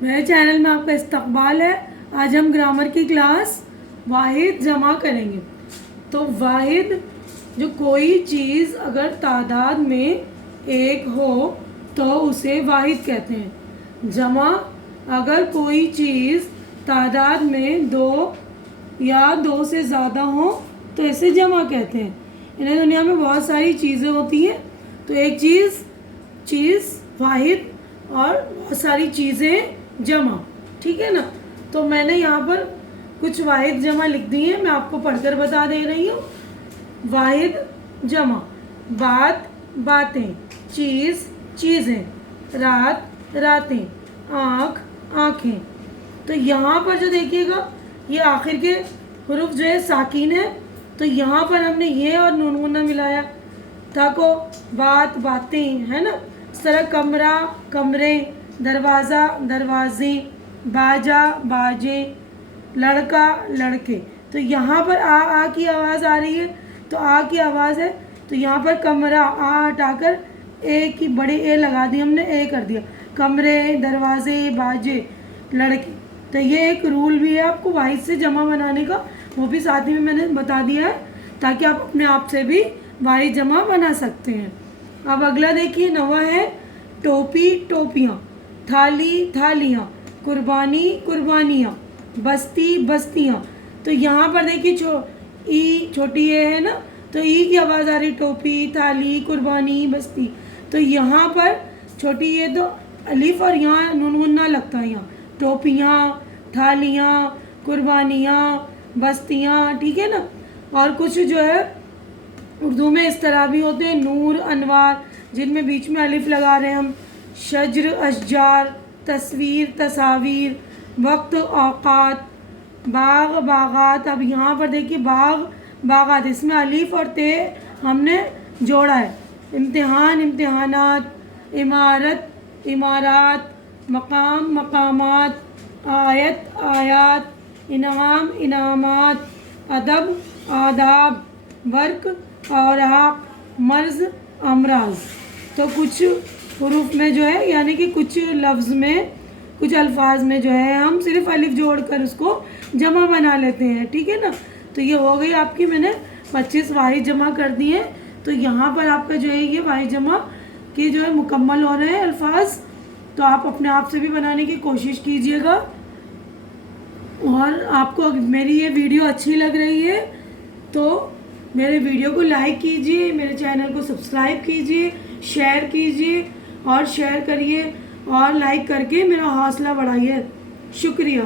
میرے چینل میں آپ کا استقبال ہے۔ آج ہم گرامر کی کلاس واحد جمع کریں گے۔ تو واحد جو کوئی چیز اگر تعداد میں ایک ہو تو اسے واحد کہتے ہیں۔ جمع اگر کوئی چیز تعداد میں دو یا دو سے زیادہ ہو تو اسے جمع کہتے ہیں۔ انہیں دنیا میں بہت ساری چیزیں ہوتی ہیں، تو ایک چیز واحد اور بہت ساری چیزیں جمع، ٹھیک ہے نا۔ تو میں نے یہاں پر کچھ واحد جمع لکھ دی ہیں، میں آپ کو پڑھ کر بتا دے رہی ہوں۔ واحد جمع: بات باتیں، چیز چیزیں، رات راتیں، آنکھ آنکھیں۔ تو یہاں پر جو دیکھیے گا یہ آخر کے حروف جو ہے ساکن ہے، تو یہاں پر ہم نے یہ اور نون غنہ ملایا تاکہ بات باتیں ہے نا۔ اس طرح کمرہ کمرے، دروازہ دروازے، باجا باجے، لڑکا لڑکے۔ تو یہاں پر آ کی آواز آ رہی ہے، تو آ کی آواز ہے، تو یہاں پر کمرہ آ ہٹا کر اے کی بڑے اے لگا دی، ہم نے اے کر دیا۔ کمرے دروازے باجے لڑکے۔ تو یہ ایک رول بھی ہے آپ کو واحد سے جمع بنانے کا، وہ بھی ساتھ ہی میں نے بتا دیا ہے تاکہ آپ اپنے آپ سے بھی واحد جمع بنا سکتے ہیں۔ اب اگلا دیکھیے، نواں ہے ٹوپی ٹوپیاں، تھالی تھالیاں، قربانی قربانیاں، بستی بستیاں۔ تو یہاں پر دیکھیے ای چھوٹی اے ہے نا، تو ای کی آواز آ رہی ٹوپی تھالی قربانی بستی۔ تو یہاں پر چھوٹی اے تو الف اور یہاں نون غنہ لگتا ہے، یہاں ٹوپیاں تھالیاں قربانیاں بستیاں، ٹھیک ہے نا۔ اور کچھ جو ہے اردو میں اس طرح بھی ہوتے ہیں، نور انوار، جن میں بیچ میں الف لگا رہے ہیں ہم، شجر اشجار، تصویر تصاویر، وقت اوقات، باغ باغات۔ اب یہاں پر دیکھیے باغ باغات، اس میں الف اور تے ہم نے جوڑا ہے۔ امتحان امتحانات، عمارت عمارات، مقام مقامات، آیت آیات، انعام انعامات، ادب آداب، برق اوراق، مرض امراض۔ تو کچھ حروف میں جو ہے یعنی کہ کچھ لفظ میں کچھ الفاظ میں جو ہے ہم صرف الف جوڑ کر اس کو جمع بنا لیتے ہیں، ٹھیک ہے نا۔ تو یہ ہو گئی آپ کی، میں نے 25 واحد جمع کر دی ہیں۔ تو یہاں پر آپ کا جو ہے یہ واحد جمع کی جو ہے مکمل ہو رہے ہیں الفاظ، تو آپ اپنے آپ سے بھی بنانے کی کوشش کیجئے گا۔ اور آپ کو میری یہ ویڈیو اچھی لگ رہی ہے تو میرے ویڈیو کو لائک کیجئے، میرے چینل کو سبسکرائب کیجئے، شیئر کیجئے اور شیئر کریے اور لائک کر کے میرا حوصلہ بڑھائیے۔ شکریہ۔